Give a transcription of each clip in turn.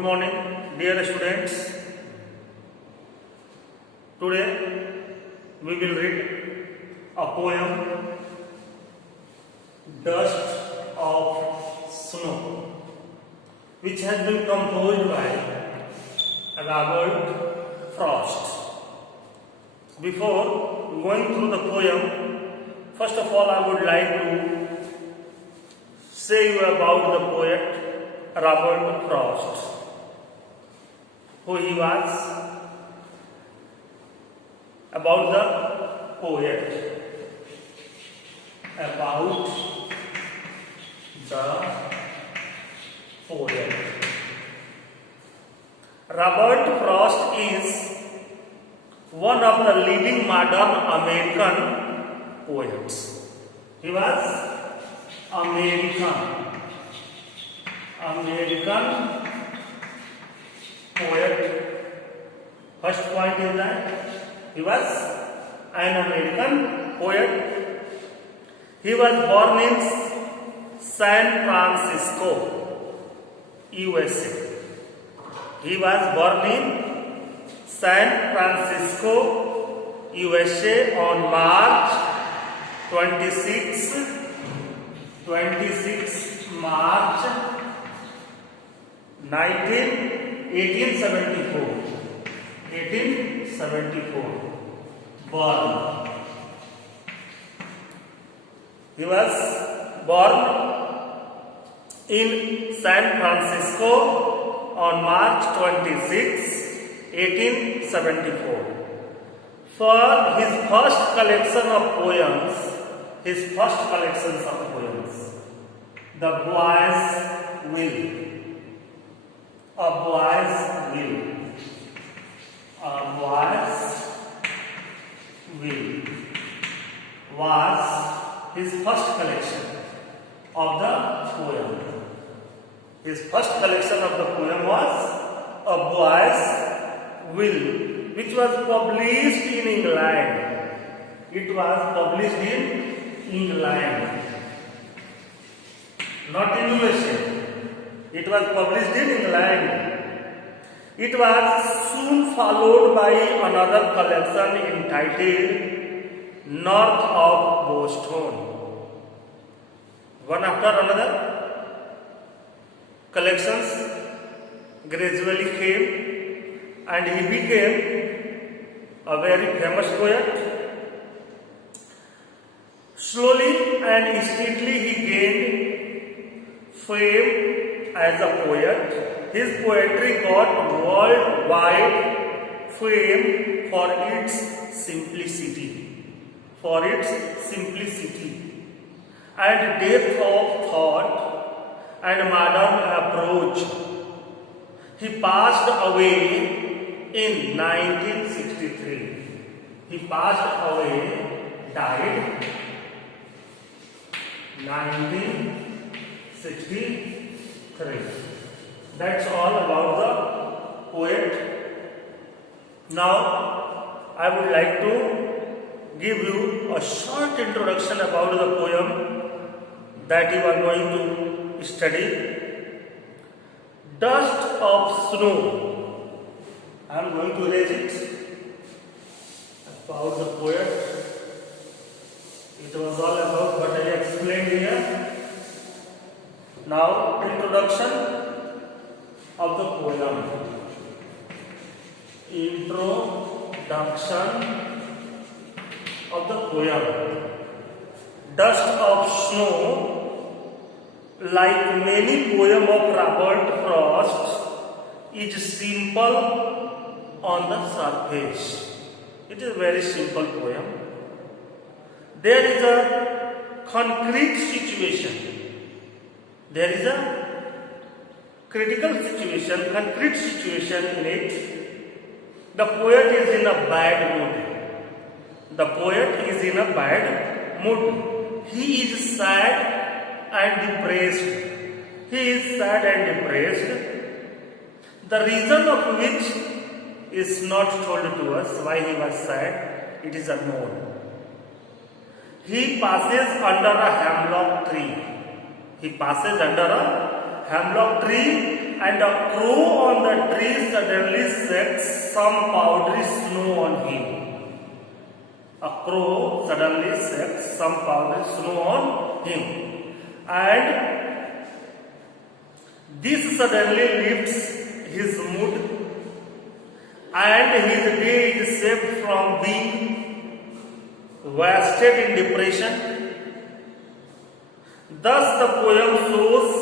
Good morning, dear students. Today we will read a poem, Dust of Snow, which has been composed by Robert Frost. Before going through the poem, first of all I would like to say you about the poet Robert Frost, who he was, about the poet, about the poet. Robert Frost is one of the leading modern American poets. He was American poet. First point is that he was an American poet. He was born in San Francisco, USA. He was born in San Francisco, USA on March 26 March 1874. Born. He was born in San Francisco on March 26, 1874. For his first collections of poems, The Boy's Will, was his first collection of the poem. His first collection of the poem was A Boy's Will, which was published in England. It was published in England, not in USA. It was published in England. It was soon followed by another collection entitled North of Boston. One after another, collections gradually came, and he became a very famous poet. Slowly and steadily he gained fame as a poet. His poetry got worldwide fame for its simplicity and depth of thought and modern approach. He passed away in 1963. Died 1963. That's all about the poet. Now I would like to give you a short introduction about the poem that you are going to study. Dust of Snow. I am going to raise it about the poet. It was all about what I explained here. Now, introduction of the poem. Dust of Snow, like many poems of Robert Frost, is simple on the surface. It is a very simple poem. There is a concrete situation. There is a concrete situation in it. The poet is in a bad mood. He is sad and depressed. The reason of which is not told to us why he was sad. It is unknown. He passes under a hemlock tree. He passes under a hemlock tree and a crow on the tree suddenly set some powdery snow on him. A crow suddenly set some powdery snow on him, and this suddenly lifts his mood, and his day is saved from being wasted in depression. Thus the poem shows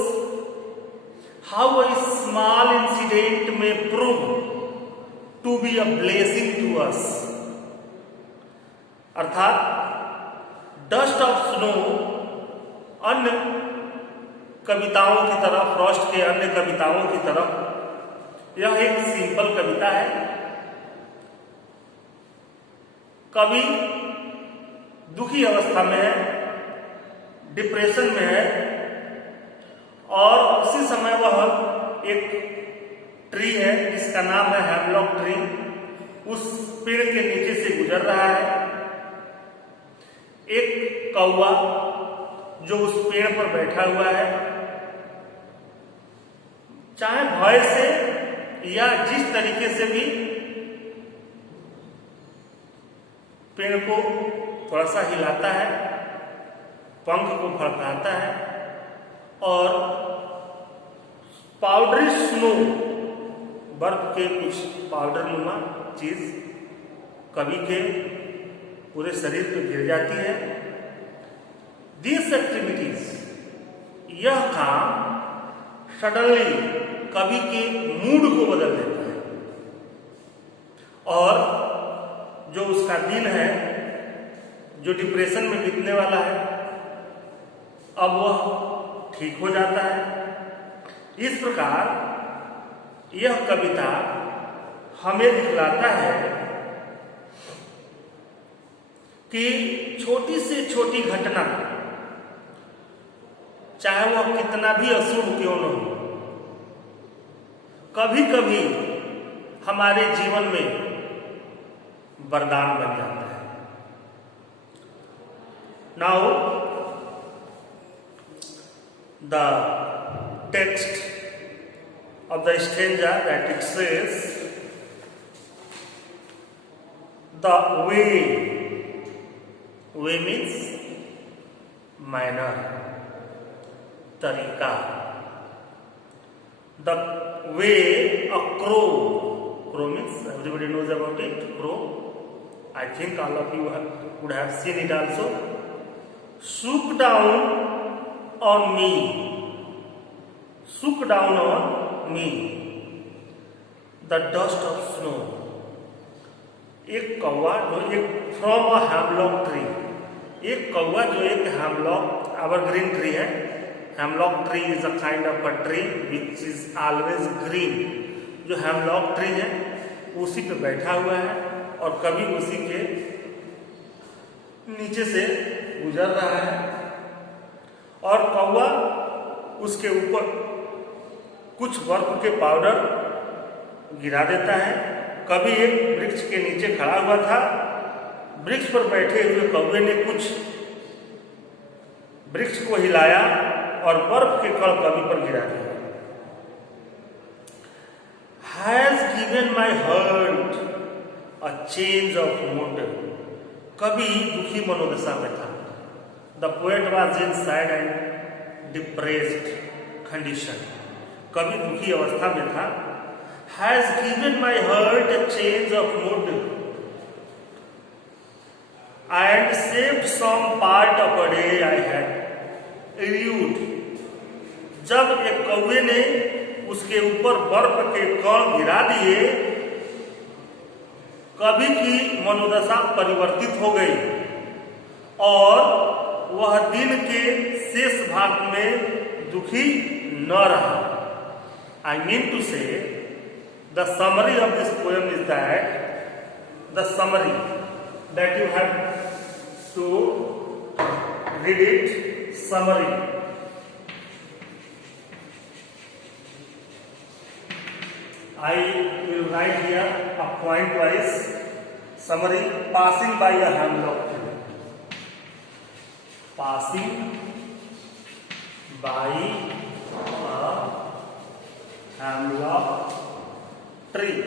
how a small incident may prove to be a blessing to us. अर्थात dust of snow अन्य कविताओं की तरह, Frost के अन्य कविताओं की तरह यह एक सिंपल कविता है। कवि दुखी अवस्था में है, डिप्रेशन में है, और उसी समय वह एक ट्री है जिसका नाम है हेमलॉक ट्री, उस पेड़ के नीचे से गुजर रहा है। एक कौवा जो उस पेड़ पर बैठा हुआ है, चाहे भय से या जिस तरीके से भी पेड़ को थोड़ा सा हिलाता है, पंख को फड़फड़ाता है, और पाउडरी स्नो, बर्फ के कुछ पाउडर नुमा चीज कवि के पूरे शरीर पर गिर जाती है। दिस एक्टिविटीज, यह काम सडनली कवि के मूड को बदल देता है, और जो उसका दिन है, जो डिप्रेशन में बीतने वाला है, अब वह ठीक हो जाता है। इस प्रकार यह कविता हमें दिखलाता है कि छोटी से छोटी घटना, चाहे वह कितना भी अशुभ क्यों न हो, कभी कभी हमारे जीवन में वरदान बन जाता है। Now the text of the stanza that it says, the way means manner, tarika. The way a crow means everybody knows about it, crow. I think all of you would have seen it also. Swoop down on me, shook down on me the dust of snow. एक कौवा जो एक from a hemlock tree, एक कौवा जो एक hemlock evergreen tree है। Hemlock tree is a kind of a tree which is always green. जो हेमलॉक ट्री है उसी पे बैठा हुआ है, और कभी उसी के नीचे से गुजर रहा है, और कौवा उसके ऊपर कुछ बर्फ के पाउडर गिरा देता है। कभी एक वृक्ष के नीचे खड़ा हुआ था, वृक्ष पर बैठे हुए कौवे ने कुछ वृक्ष को हिलाया और बर्फ के कण कवि पर गिरा दिया। Has given my heart a change of mood. कभी दुखी मनोदशा में था। The poet was in sad and depressed condition. कभी दुखी अवस्था में था। Has given my heart a change of mood and saved some part of a day I had reviewed. जब एक कौवे ने उसके ऊपर बर्फ के कण गिरा दिए, कवि की मनोदशा परिवर्तित हो गई और वह दिन के शेष भाग में दुखी न रहा। I mean to say the summary of this poem is that the summary that you have to read it. Summary, I will write here a point wise summary. Passing by a hemlock tree. Passing by a hemlock tree.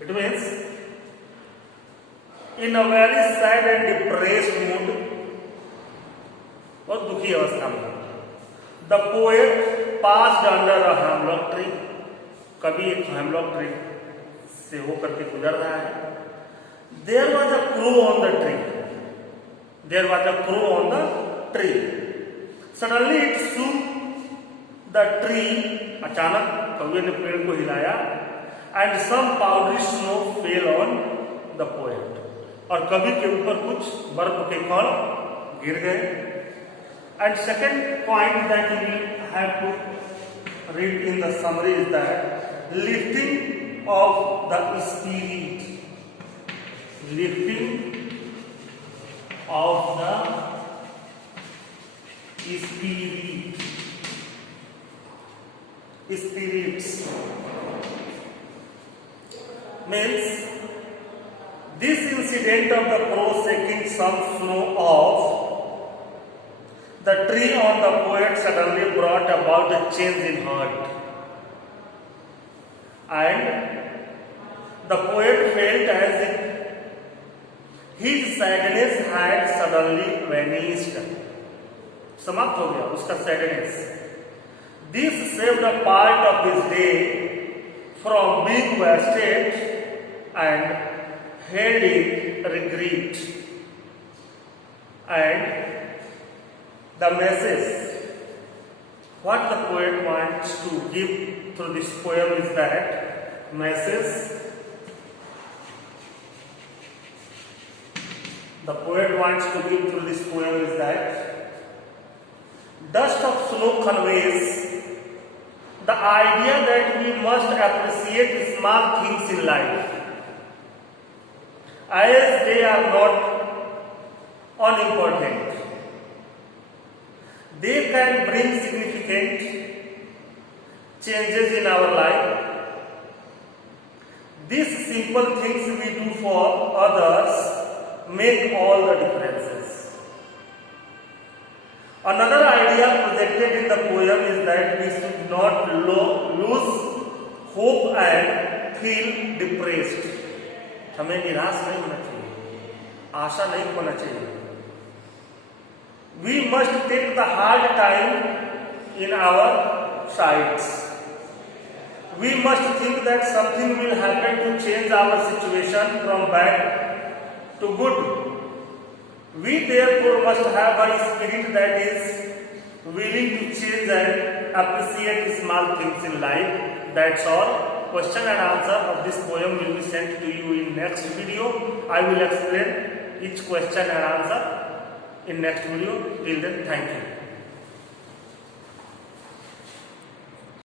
It means in a very sad and depressed mood, बहुत दुखी अवस्था में, the poet passed under a hemlock tree. कभी एक hemlock tree से होकर के गुजर रहा है. There was a crow on the tree. There was a crow on the tree. Suddenly it shook the tree. अचानक कौवे ने पेड़ को हिलाया. And some powdery snow fell on the poet. और कवि के ऊपर कुछ बर्फ के कण गिर गए. And second point that we have to read in the summary is that lifting of the spirit. Lifting of the spirit. Spirits means this incident of the crow shaking some snow off the tree on the poet suddenly brought about a change in heart, and the poet felt as if his sadness had suddenly vanished. समाप्त हो गया उसका sadness. This saved a part of his day from being wasted and held in regret. And the message, what the poet wants to give through this poem is that message. The poet wants to give through this poem is that dust of snow conveys the idea that we must appreciate small things in life, as they are not unimportant. They can bring significant changes in our life. These simple things we do for others make all the differences. Another idea projected in the poem is that we should not lose hope and feel depressed. हमें निराश नहीं होना चाहिए, आशा नहीं होना चाहिए. We must take the hard time in our sights. We must think that something will happen to change our situation from bad to good. We therefore must have a spirit that is willing to change and appreciate small things in life. That's all. Question and answer of this poem will be sent to you in next video. I will explain each question and answer in next video. Till then, thank you.